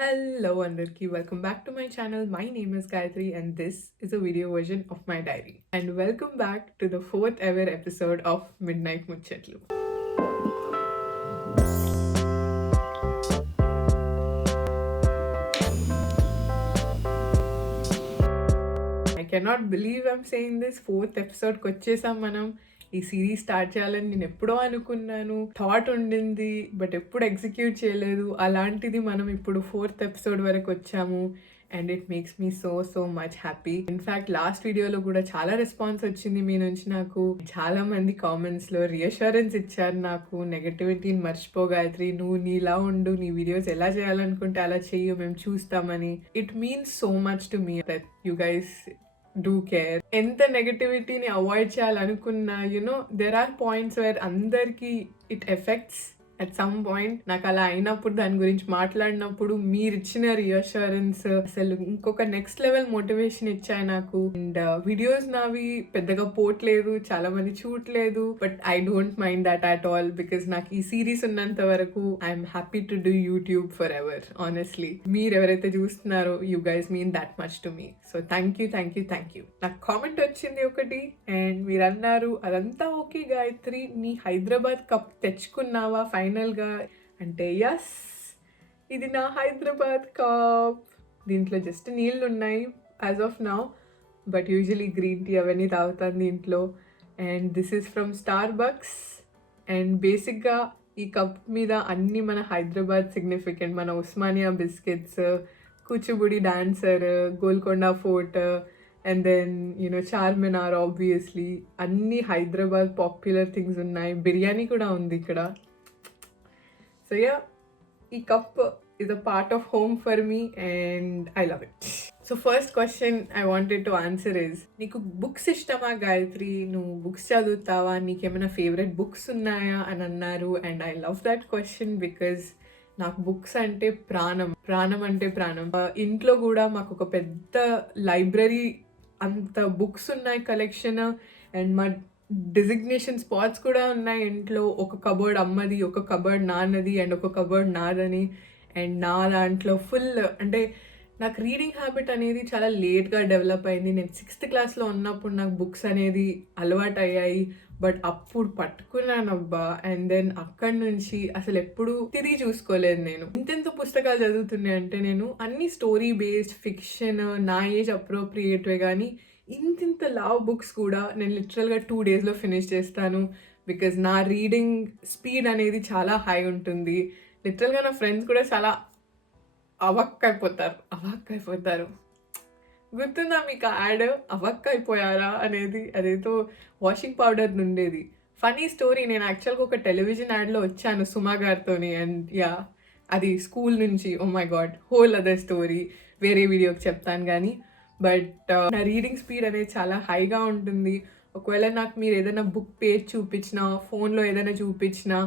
Hello Andarki, welcome back to my channel. My name is Gayathri and this is a video version of my diary. And welcome back to the fourth ever episode of Midnight Muchatlu. I cannot believe I'm saying this. Fourth episode వచ్చేసాం మనం. ఈ series start చేయాలని నేను ఎప్పుడో అనుకున్నాను, thought ఉండింది, but ఎప్పుడు execute చేయలేదు. అలాంటిది మనం ఇప్పుడు ఫోర్త్ ఎపిసోడ్ వరకు వచ్చాము and it makes me so much happy. In fact last వీడియోలో కూడా చాలా రెస్పాన్స్ వచ్చింది మీ నుంచి. నాకు చాలా మంది కామెంట్స్లో రీఅష్యూరెన్స్ ఇచ్చారు నాకు, నెగటివిటీని మర్చిపో గాయత్రి, నువ్వు నీలా ఉండు, నీ వీడియోస్ ఎలా చేయాలనుకుంటే అలా చెయ్యు, మేము చూస్తామని. It means so much to me that you guys do care. ఎంత నెగటివిటీని అవాయిడ్ చేయాలనుకున్నా దెర్ ఆర్ పాయింట్స్ వేర్ అందరికి it effects at some point. నాకు అలా అయినప్పుడు, దాని గురించి మాట్లాడినప్పుడు మీరు ఇచ్చిన రీఅష్యూరెన్స్ అసలు ఇంకొక నెక్స్ట్ లెవెల్ మోటివేషన్ ఇచ్చాయి నాకు. అండ్ వీడియోస్ నావి పెద్దగా పోట్లేదు, చాలా మంది చూడలేదు, but I don't mind that at all because నాకు ఈ సిరీస్ ఉన్నంత వరకు I'm happy to do YouTube for ever. Honestly మీరు ఎవరైతే చూస్తున్నారో you guys mean that much to me. So thank you. నాకు కామెంట్ వచ్చింది ఒకటి అండ్ మీరు అన్నారు, అదంతా ఓకే గాయత్రి, నీ హైదరాబాద్ కప్ తెచ్చుకున్నావా ఫైనల్గా అంటే? ఎస్, ఇది నా హైదరాబాద్ కప్. దీంట్లో జస్ట్ నీళ్ళు ఉన్నాయి as of now, but usually green tea అవన్నీ తాగుతాను దీంట్లో. And this is from Starbucks. అండ్ బేసిక్గా ఈ కప్ మీద అన్ని మన హైదరాబాద్ సిగ్నిఫికెంట్, మన Osmania biscuits, Kuchipudi dancer, Golconda fort, and then Charminar, obviously అన్ని హైదరాబాద్ పాపులర్ థింగ్స్ ఉన్నాయి. బిర్యానీ కూడా ఉంది ఇక్కడ. సో యా, ఈ cup is a part of home for me and I love it. So first question I wanted to answer is, నీకు books ఇష్టమా గాయత్రి? నువ్వు books చదువుతావా? నీకేమైనా ఫేవరెట్ బుక్స్ ఉన్నాయా అని అన్నారు. And I love that question because నాకు బుక్స్ అంటే ప్రాణం. ఇంట్లో కూడా మాకు ఒక పెద్ద లైబ్రరీ అంత బుక్స్ ఉన్నాయి కలెక్షన్. అండ్ మా డిజిగ్నేషన్ స్పాట్స్ కూడా ఉన్నాయి ఇంట్లో. ఒక కబోర్డ్ అమ్మది, ఒక కబోర్డ్ నాన్నది, అండ్ ఒక కబోర్డ్ నాదని. అండ్ నా దాంట్లో ఫుల్, అంటే నాకు రీడింగ్ హ్యాబిట్ అనేది చాలా లేట్గా డెవలప్ అయింది. నేను 6th క్లాస్లో ఉన్నప్పుడు నాకు బుక్స్ అనేది అలవాటు అయ్యాయి, బట్ అప్పుడు పట్టుకున్నాను అబ్బా. అండ్ దెన్ అక్కడి నుంచి అసలు ఎప్పుడు తిరిగి చూసుకోలేదు. నేను ఇంతెంత పుస్తకాలు చదువుతున్నాయి అంటే, నేను అన్ని స్టోరీ బేస్డ్ ఫిక్షన్, నా ఏజ్ అప్రోప్రియేట్వే, కానీ ఇంత లావ్ బుక్స్ కూడా నేను లిటరల్గా 2 daysలో ఫినిష్ చేస్తాను. బికాజ్ నా రీడింగ్ స్పీడ్ అనేది చాలా హై ఉంటుంది. లిటరల్గా నా ఫ్రెండ్స్ కూడా చాలా అవాక్కైపోతారు. గుర్తుందా మీకు యాడ్, అవాక్కైపోయారా అనేది? అదేదో వాషింగ్ పౌడర్ నుండేది. ఫనీ స్టోరీ, నేను యాక్చువల్గా ఒక టెలివిజన్ యాడ్లో వచ్చాను సుమా గారితోని. అండ్ యా, అది స్కూల్ నుంచి. Oh my god, whole other story, వేరే వీడియోకి చెప్తాను. కానీ బట్ నా రీడింగ్ స్పీడ్ అనేది చాలా హైగా ఉంటుంది. ఒకవేళ నాకు మీరు ఏదైనా బుక్ పేజ్ చూపించినా, ఫోన్లో ఏదైనా చూపించినా,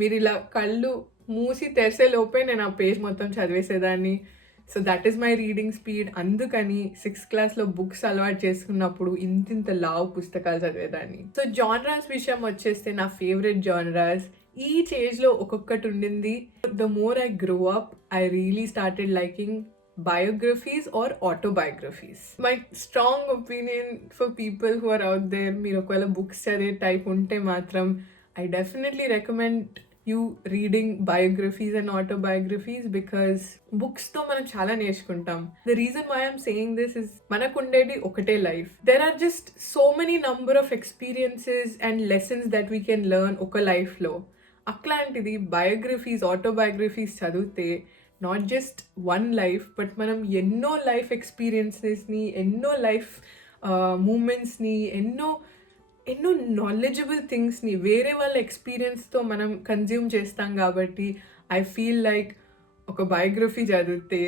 మీరు ఇలా కళ్ళు మూసి తెరిసే లోపే నేను ఆ పేజ్ మొత్తం చదివేసేదాన్ని. So that is my reading speed. అందుకని 6th క్లాస్లో బుక్స్ అలవాటు చేసుకున్నప్పుడు ఇంత లావు పుస్తకాలు చదివేదాన్ని. సో జానరాస్ విషయం వచ్చేస్తే, నా ఫేవరెట్ జానరాస్ ఈచ్ ఏజ్లో ఒక్కొక్కటి ఉండింది. The more I grow up, I really started liking biographies or autobiographies. My strong opinion for people who are out there, మీరు ఒకవేళ బుక్స్ చదివే టైప్ ఉంటే మాత్రం I definitely recommend you reading biographies and autobiographies because బుక్స్తో మనం చాలా నేర్చుకుంటాం. The reason why I'm saying this is, మనకుండేది ఒకటే life. There are just so many number of experiences and lessons that we can learn ఒక లైఫ్లో. అట్లాంటిది biographies, autobiographies చదివితే not just one life, but మనం ఎన్నో లైఫ్ ఎక్స్పీరియన్సెస్ని, ఎన్నో లైఫ్ మూమెంట్స్ని, ఎన్నో knowledgeable థింగ్స్ని వేరే వాళ్ళ ఎక్స్పీరియన్స్తో మనం కన్జ్యూమ్ చేస్తాం. కాబట్టి ఐ ఫీల్ లైక్ ఒక బయోగ్రఫీ చదివితే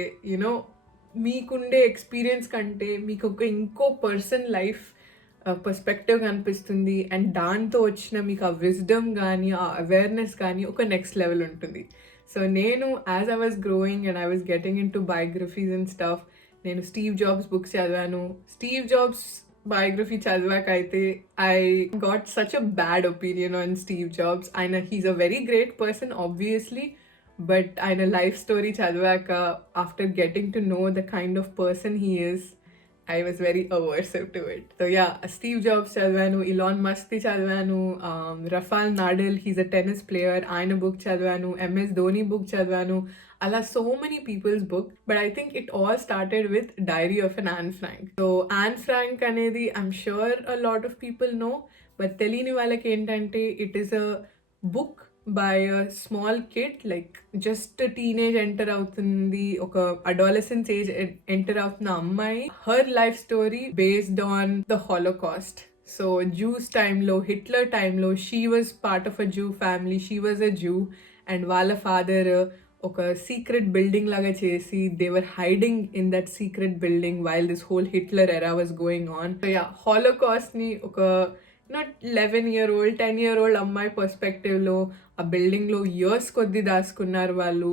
మీకుండే ఎక్స్పీరియన్స్ కంటే మీకు ఒక ఇంకో పర్సన్ లైఫ్ పర్స్పెక్టివ్ కనిపిస్తుంది. అండ్ దాంతో వచ్చిన మీకు ఆ విజ్డమ్ కానీ, ఆ అవేర్నెస్ కానీ ఒక నెక్స్ట్ లెవెల్ ఉంటుంది. సో నేను as I was growing and I was getting into biographies and stuff, నేను స్టీవ్ జాబ్స్ బుక్స్ చదివాను. స్టీవ్ జాబ్స్ బయోగ్రఫీ చదివాకైతే I got such a bad opinion on Steve Jobs. ఆయన he's a very great person obviously, but ఆయన life story చదివాక after getting to know the kind of person he is, I was very aversive to it. So yeah, Steve Jobs చదివాను, Elon Musk చదివాను, Rafael Nadal, he's a tennis player, ఆయన book చదివాను, MS Dhoni book చదివాను, అలా so many people's book. But I think it all started with Diary of an Anne Frank. So Anne Frank అనేది I'm sure a lot of people know, but తెలియని వాళ్ళకి ఏంటంటే it is a book by a small kid, like just a teenage enter అవుతుంది, ఒక adolescence age enter అవుతున్న అమ్మాయి, her life story based on the Holocaust. So Jews టైంలో, Hitler టైంలో, she was part of a Jew family, she was a Jew, and వాళ్ళ father ఒక secret building లాగా చేసి they were hiding in that secret building while this whole Hitler era was going on. So yeah, Holocaust ని ఒక not 11-year-old 10-year-old అమ్మాయి పర్స్పెక్టివ్లో ఆ బిల్డింగ్లో years కొద్ది దాచుకున్నారు వాళ్ళు.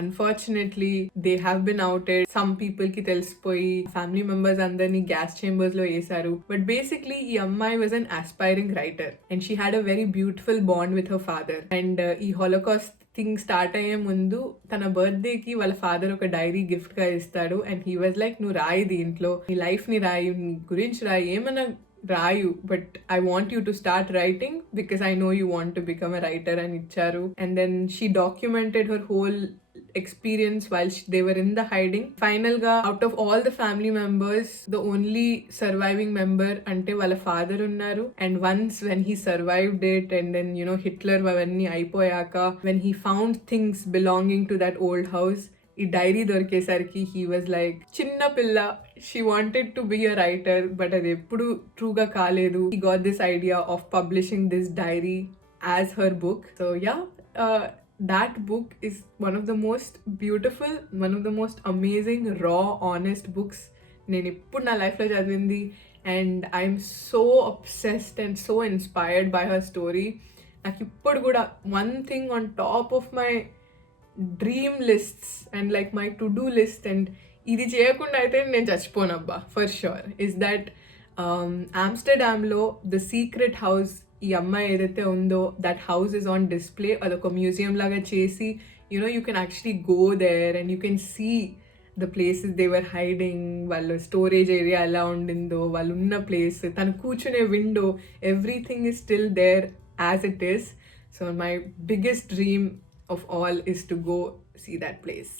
Unfortunately they have been outed, some పీపుల్కి తెలిసిపోయి ఫ్యామిలీ మెంబర్స్ అందరినీ గ్యాస్ చేంబర్స్లో వేశారు. బట్ బేసిక్లీ ఈ అమ్మాయి was an aspiring writer and she had a very beautiful bond with her father. And ఈ హాలోకాస్ట్ థింగ్ స్టార్ట్ అయ్యే ముందు తన బర్త్డేకి వాళ్ళ ఫాదర్ ఒక డైరీ గిఫ్ట్గా ఇస్తాడు. అండ్ హీ వాజ్ లైక్, నువ్వు రాయి దీంట్లో, నీ లైఫ్ని రాయి, నీ గురించి రాయి, ఏమన్నా రాయు, but I want you to start writing because I know you want to become a writer అని ఇచ్చారు. And then she documented her whole experience while they were in the hiding. Final ga, out of all the family members, the only surviving member ante wala father unnaru. And once when he survived it, and then you know Hitler avanni aipoyaka, when he found things belonging to that old house, ఈ diary దొరికేసరికి he was like, చిన్న పిల్ల, she wanted to be a writer, but అది ఎప్పుడు ట్రూగా కాలేదు. He got this idea of publishing this diary as her book. So yeah, that book is one of the most beautiful, one of the most amazing, raw, honest books నేను ఇప్పుడు నా లైఫ్లో చదివింది. And I'm so obsessed and so inspired by her story. నాకు ఇప్పుడు కూడా one thing on top of my dream lists and like my to do list, and ఇది చేయకుండా అయితే నేను చచ్చిపోనబ్బా ఫర్ షూర్, ఇస్ దట్ ఆమ్స్టర్డామ్లో ద సీక్రెట్ హౌస్, ఈ అమ్మాయి ఏదైతే ఉందో that house is on display. అదొక మ్యూజియం లాగా చేసి you know you can actually go there and you can see the places they were hiding, వాళ్ళ స్టోరేజ్ ఏరియా ఎలా ఉండిందో, వాళ్ళు ఉన్న ప్లేస్, తను కూర్చునే window, everything is still there as it is. So my biggest dream of all is to go see that place,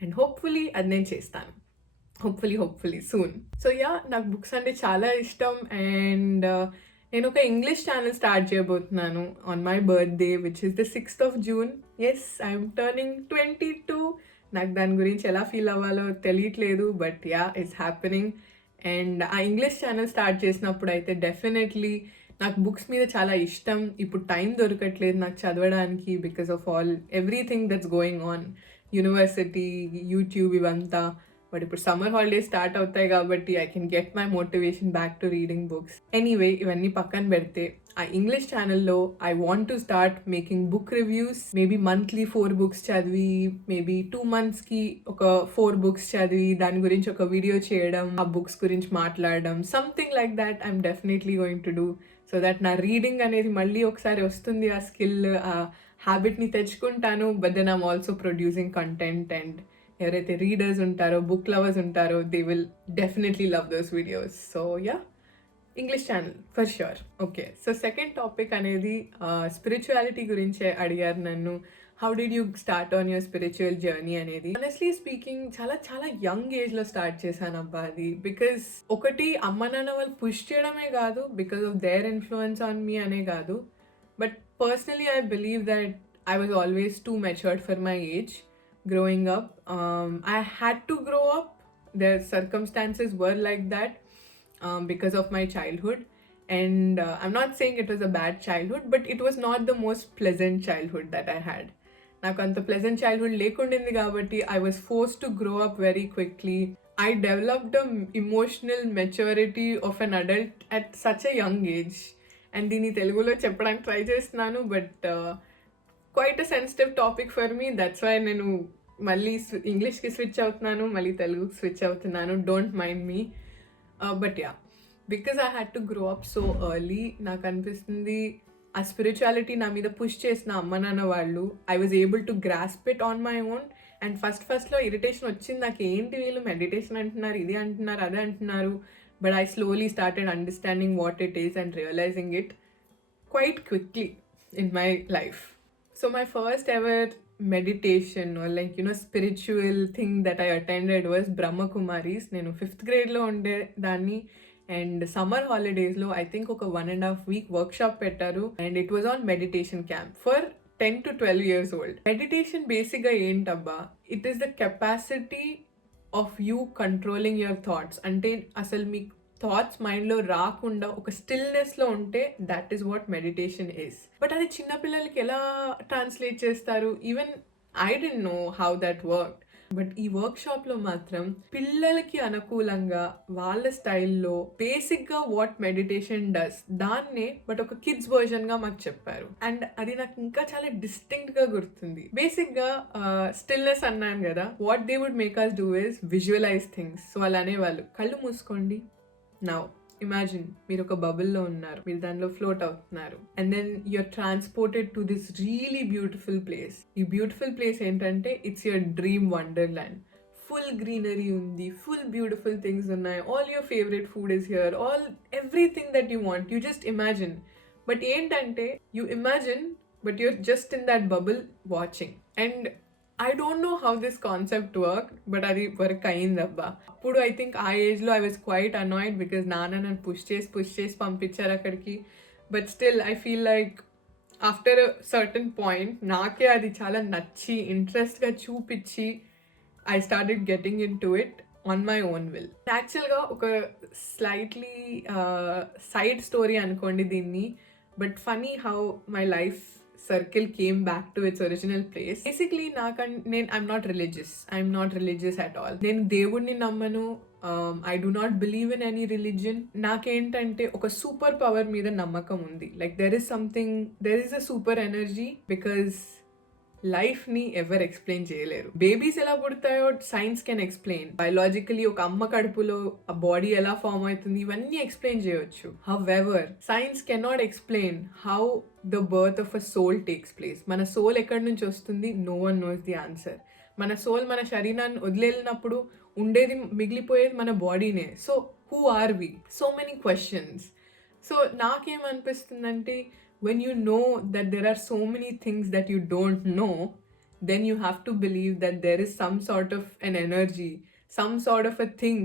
and hopefully అది నేను చేస్తాను, hopefully soon. So yeah, నాకు బుక్స్ అంటే చాలా ఇష్టం. అండ్ నేను ఒక ఇంగ్లీష్ ఛానల్ స్టార్ట్ చేయబోతున్నాను on my birthday, which is the 6th of June. Yes, I'm turning 22. నాకు దాని గురించి ఎలా ఫీల్ అవ్వాలో తెలియట్లేదు, but yeah, it's happening. And ఆ ఇంగ్లీష్ ఛానల్ స్టార్ట్ చేసినప్పుడు అయితే డెఫినెట్లీ నాకు బుక్స్ మీద చాలా ఇష్టం. ఇప్పుడు టైం దొరకట్లేదు నాకు చదవడానికి because of everything that's going on, university, YouTube, ఇవంతా. బట్ ఇప్పుడు సమ్మర్ హాలిడేస్ స్టార్ట్ అవుతాయి కాబట్టి I can get my motivation back to reading books. Anyway, ఇవన్నీ పక్కన పెడితే ఆ ఇంగ్లీష్ ఛానల్లో I want to start making book reviews. Maybe monthly 4 books చదివి, మేబీ 2 monthsకి ఒక 4 books చదివి దాని గురించి ఒక వీడియో చేయడం, ఆ బుక్స్ గురించి మాట్లాడడం, something like that I'm definitely going to do. So that నా రీడింగ్ అనేది మళ్ళీ ఒకసారి వస్తుంది, ఆ స్కిల్, ఆ హ్యాబిట్ని తెచ్చుకుంటాను. But then I'm also producing content, and ఎవరైతే రీడర్స్ ఉంటారో, బుక్ లవర్స్ ఉంటారో, they will definitely love those videos. So yeah, English channel for sure. Okay, so second topic అనేది స్పిరిచువాలిటీ గురించే అడిగారు నన్ను. How did you start on your spiritual journey అనేది. Honestly speaking చాలా చాలా యంగ్ ఏజ్లో స్టార్ట్ చేశాను అబ్బా అది. బికాస్ ఒకటి, అమ్మ నాన్న వాళ్ళు పుష్ చేయడమే కాదు, because of their influence on me అనే కాదు, but personally I believe that I was always too matured for my age. Growing up, I had to grow up. Their circumstances were like that because of my childhood. And I'm not saying it was a bad childhood, but it was not the most pleasant childhood that I had. నాకు అంత pleasant childhood లేకుండింది కాబట్టి I was forced to grow up very quickly. I developed a emotional maturity of an adult at such a young age. And దీన్ని తెలుగులో చెప్పడానికి try చేస్తున్నాను, but quite a sensitive topic for me. That's why నేను మళ్ళీ ఇంగ్లీష్కి switch అవుతున్నాను, మళ్ళీ తెలుగుకి స్విచ్ అవుతున్నాను. Don't mind me. But yeah, because I had to grow up so early. నాకు అనిపిస్తుంది ఆ స్పిరిచువాలిటీ నా మీద పుష్ చేసిన అమ్మ నాన్న వాళ్ళు, I was able to grasp it on my own. And ఫస్ట్లో ఇరిటేషన్ వచ్చింది, నాకు ఏంటి వీళ్ళు మెడిటేషన్ అంటున్నారు, ఇది అంటున్నారు, అదే అంటున్నారు. But I slowly started understanding what it is and realising it quite quickly in my life. So my first ever meditation or spiritual thing that I attended was Brahma Kumaris. నేను 5th grade లో ఉండే దాన్ని, and summer హాలిడేస్లో I think ఒక 1.5 week workshop పెట్టారు, and it was on meditation camp for 10 to 12 years old. Meditation బేసిక్గా ఏంటబ్బా, it is the capacity of you controlling your thoughts. అంటే అసలు మీ థాట్స్ మైండ్లో రాకుండా ఒక స్టిల్నెస్లో ఉంటే that is what meditation is. But అది చిన్నపిల్లలకి ఎలా ట్రాన్స్లేట్ చేస్తారు, even I don't know how that work. But ఈ వర్క్షాప్లో మాత్రం పిల్లలకి అనుకూలంగా వాళ్ళ స్టైల్లో బేసిక్గా వాట్ మెడిటేషన్ డస్ దాన్నే బట్ ఒక కిడ్స్ వర్జన్గా మాకు చెప్పారు. అండ్ అది నాకు ఇంకా చాలా డిస్టింక్ట్గా గుర్తుంది. బేసిక్గా స్టిల్నెస్ అన్నాను కదా, what they would make us do is visualise things. So అలా అనేవాళ్ళు, కళ్ళు మూసుకోండి, నౌ ఇమాజిన్ మీరు ఒక బబుల్లో ఉన్నారు, మీరు దానిలో ఫ్లోట్ అవుతున్నారు, and then you're transported to this really beautiful place. ఈ బ్యూటిఫుల్ ప్లేస్ ఏంటంటే it's your dream wonderland. Full greenery ఉంది, ఫుల్ బ్యూటిఫుల్ థింగ్స్ ఉన్నాయి, all your favourite food is here, all everything that you want, you just imagine. But ఏంటంటే you imagine but you're just in that bubble watching. And I don't know how this concept work, but అది work అయిందబ్బా. అప్పుడు I think ఆ ఏజ్లో I was quite annoyed because నాన్న నన్ను push చేసి పంపించారు అక్కడికి. But still I feel like after certain point నాకే అది చాలా నచ్చి ఇంట్రెస్ట్గా చూపించి I started getting into it on my own will. యాక్చువల్గా ఒక స్లైట్లీ సైడ్ స్టోరీ అనుకోండి దీన్ని, but funny how my life circle came back to its original place. Basically I'm not religious at all. నేను దేవుడిని నమ్మను, I do not believe in any religion. నాకేంటంటే ఒక super power మీద నమ్మకం ఉంది. Like there is a super energy because లైఫ్ని ఎవరు ఎక్స్ప్లెయిన్ చేయలేరు. బేబీస్ ఎలా పుడతాయో సైన్స్ కెన్ ఎక్స్ప్లెయిన్. బయాలజికలీ ఒక అమ్మ కడుపులో ఆ బాడీ ఎలా ఫామ్ అవుతుంది ఇవన్నీ ఎక్స్ప్లెయిన్ చేయవచ్చు. However science cannot explain how the birth of a soul takes place. మన సోల్ ఎక్కడి నుంచి వస్తుంది, no one knows the answer. మన సోల్ మన శరీరాన్ని వదిలేనప్పుడు ఉండేది మిగిలిపోయేది మన బాడీనే. So who are we? So many questions. So నాకేమనిపిస్తుందంటే when you know that there are so many things that you don't know, then you have to believe that there is some sort of an energy, some sort of a thing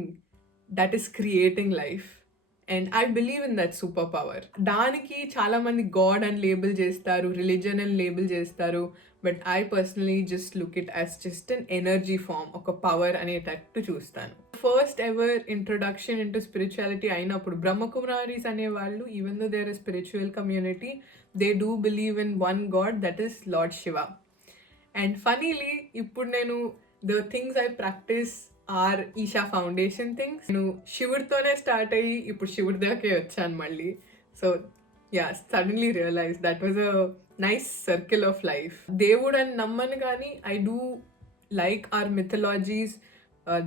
that is creating life. And I believe in that superpower. దానికి చాలా మంది God అని label చేస్తారు, religion అని label చేస్తారు, but I personally just look it as just an energy form, ఒక power అనేటట్టు చూస్తాను. First ever introduction into spirituality అయినప్పుడు బ్రహ్మకుమారీస్ అనేవాళ్ళు, even though there is spiritual community, they do believe in one god, that is lord Shiva. And funnily ఇప్పుడు నేను the things I practise are Isha foundation things. నేను శివుడితోనే start అయ్యి ఇప్పుడు శివుడి దాకే వచ్చాను మళ్ళీ. So yeah, suddenly realise that was a nice circle of life. దేవుడు అని నమ్మను కానీ I do like our mythologies.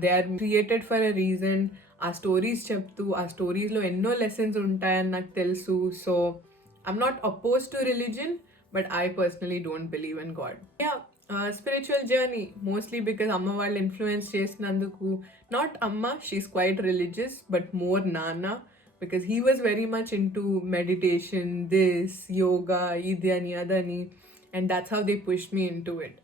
They are created for a reason. ఆ స్టోరీస్ చెప్తూ ఆ స్టోరీస్లో ఎన్నో లెసన్స్ ఉంటాయని నాకు తెలుసు. So I'm not oppose to religion, but I personally don't believe in God. Yeah, spiritual journey mostly because అమ్మ వాళ్ళు ఇన్ఫ్లుయెన్స్ చేసినందుకు. నాట్ అమ్మ, she's quite religious, but more నాన్న, because he was very much into meditation, this, yoga, idi ani adani, and that's how they pushed me into it.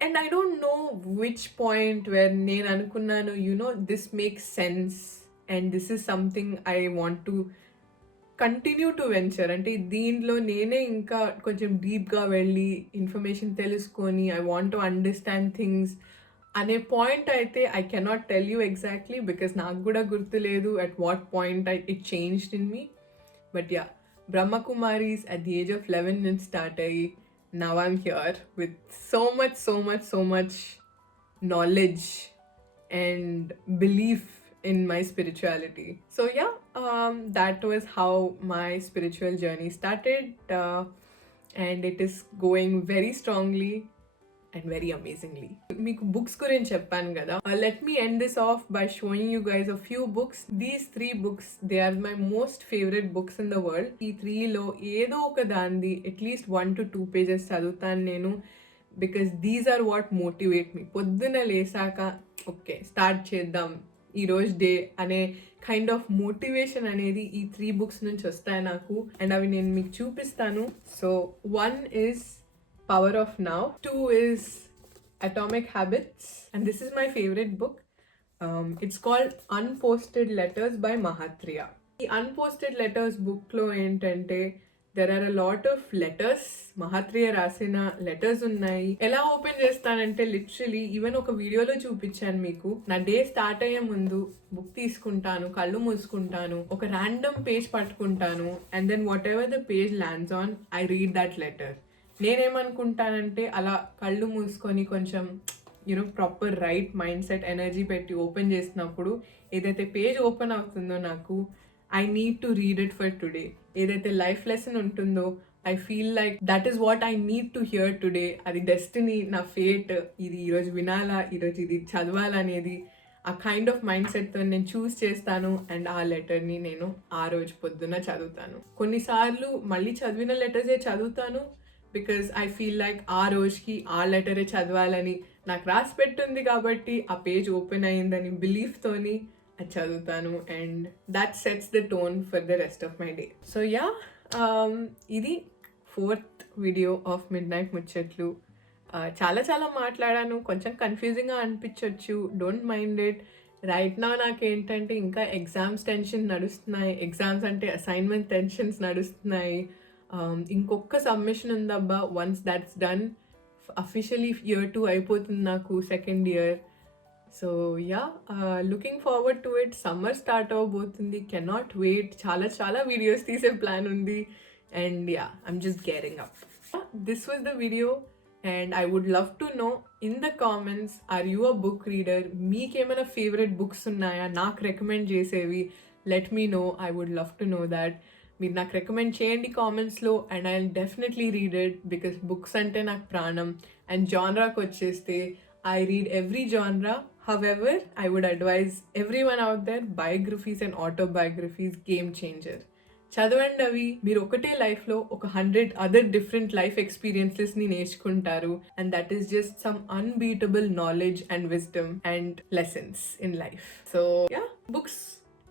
And I don't know which point where nenu anukunnanu, this makes sense and this is something I want to continue to venture. అంటే దీంట్లో నేనే ఇంకా కొంచెం డీప్గా వెళ్ళి information తెలుసుకొని I want to understand things అనే point అయితే I cannot tell you exactly because నాకు కూడా గుర్తులేదు at what point it changed in me. But yeah, Brahma Kumaris at the age of 11 నుంచి స్టార్ట్ అయ్యి now I'm here with so much knowledge and belief in my spirituality. So yeah, that was how my spiritual journey started, and it is going very strongly, and very amazingly. మీకు books గురించి చెప్పాను కదా. Let me end this off by showing you guys a few books. These 3 books, they are my most favorite books in the world. ఈ 3లో ఏదో ఒక దాన్ని at least 1 to 2 pages చదువుతాను నేను, because these are what motivate me. పొద్దున లేసాక okay start చేద్దాం ఈరోజు డే అనే కైండ్ ఆఫ్ మోటివేషన్ అనేది ఈ 3 books నుంచి వస్తాయి నాకు, అండ్ అవి నేను మీకు చూపిస్తాను. So 1 is Power of Now, 2 is Atomic Habits, and this is my favorite book. It's called Unposted Letters by Mahatria. The Unposted Letters book lo entante there are a lot of letters, Mahatria rasina letters ఉన్నాయి. ఎలా open చేస్తానంటే literally even ఒక వీడియోలో చూపించాను మీకు. నా day start అయ్యే ముందు బుక్ తీసుకుంటాను, కళ్ళు మూసుకుంటాను, ఒక ర్యాండమ్ పేజ్ పట్టుకుంటాను, and then whatever the page lands on I read that letter. నేనేమనుకుంటానంటే అలా కళ్ళు మూసుకొని కొంచెం proper right mindset energy పెట్టి ఓపెన్ చేసినప్పుడు ఏదైతే పేజ్ ఓపెన్ అవుతుందో నాకు I need to read it for today. ఏదైతే లైఫ్ లెసన్ ఉంటుందో I feel like that is what I need to hear today. అది డెస్టినీ, నా ఫేట్, ఇది ఈరోజు వినాలా, ఈరోజు ఇది చదవాలనేది ఆ కైండ్ ఆఫ్ మైండ్ సెట్తో నేను చూస్ చేస్తాను, అండ్ ఆ లెటర్ని నేను ఆ రోజు పొద్దున్న చదువుతాను. కొన్నిసార్లు మళ్ళీ చదివిన లెటర్సే చదువుతాను, బికాజ్ ఐ ఫీల్ లైక్ ఆ రోజుకి ఆ లెటరే చదవాలని నాకు రాసి పెట్టుంది కాబట్టి ఆ పేజ్ ఓపెన్ అయ్యిందని బిలీఫ్తోని అది చదువుతాను, and that sets the tone for the rest of my day. So yeah, ఇది 4th video of mid night ముచ్చట్లు. చాలా చాలా మాట్లాడాను, కొంచెం కన్ఫ్యూజింగ్గా అనిపించవచ్చు, డోంట్ మైండ్ ఇట్. రైట్ నా నాకేంటంటే ఇంకా ఎగ్జామ్స్ టెన్షన్ నడుస్తున్నాయి, ఎగ్జామ్స్ అంటే అసైన్మెంట్ టెన్షన్స్ నడుస్తున్నాయి. ఇంకొక సబ్మిషన్ ఉందబ్బా, once that's done officially year 2 అయిపోతుంది నాకు, second year. So yeah, looking forward to it. Summer start అవ్వబోతుంది, కెనాట్ వెయిట్. చాలా చాలా వీడియోస్ తీసే ప్లాన్ ఉంది, and yeah, I'm just gearing up. This was the video, and I would love to know in the comments, are you a book reader? మీకేమైనా favourite books ఉన్నాయా నాకు recommend చేసేవి? Let me know, I would love to know that. మీరు నాకు recommend చేయండి కామెంట్స్లో, and I will definitely read it, because books అంటే నాకు ప్రాణం. అండ్ జాన్రాకి వచ్చేస్తే I read every genre. However I would advise everyone out there, biographies and autobiographies game changer. చదవండి అవి. మీరు ఒకటే లైఫ్లో ఒక 100 అదర్ డిఫరెంట్ లైఫ్ ఎక్స్పీరియన్సెస్ని నేర్చుకుంటారు, and that is just some unbeatable knowledge and wisdom and lessons in life. So yeah, books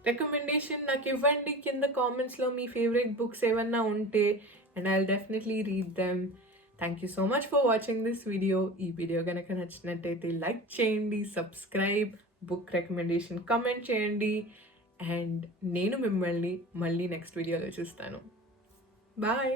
recommendation నాకు ఇవ్వండి కింద కామెంట్స్లో, మీ ఫేవరెట్ బుక్స్ ఏమన్నా ఉంటే, and I will definitely read them. Thank you so much for watching this video. ఈ video కనుక నచ్చినట్టయితే like చేయండి, సబ్స్క్రైబ్, బుక్ రికమెండేషన్ కమెంట్ చేయండి, అండ్ నేను మిమ్మల్ని మళ్ళీ నెక్స్ట్ వీడియోలో చూస్తాను. బాయ్.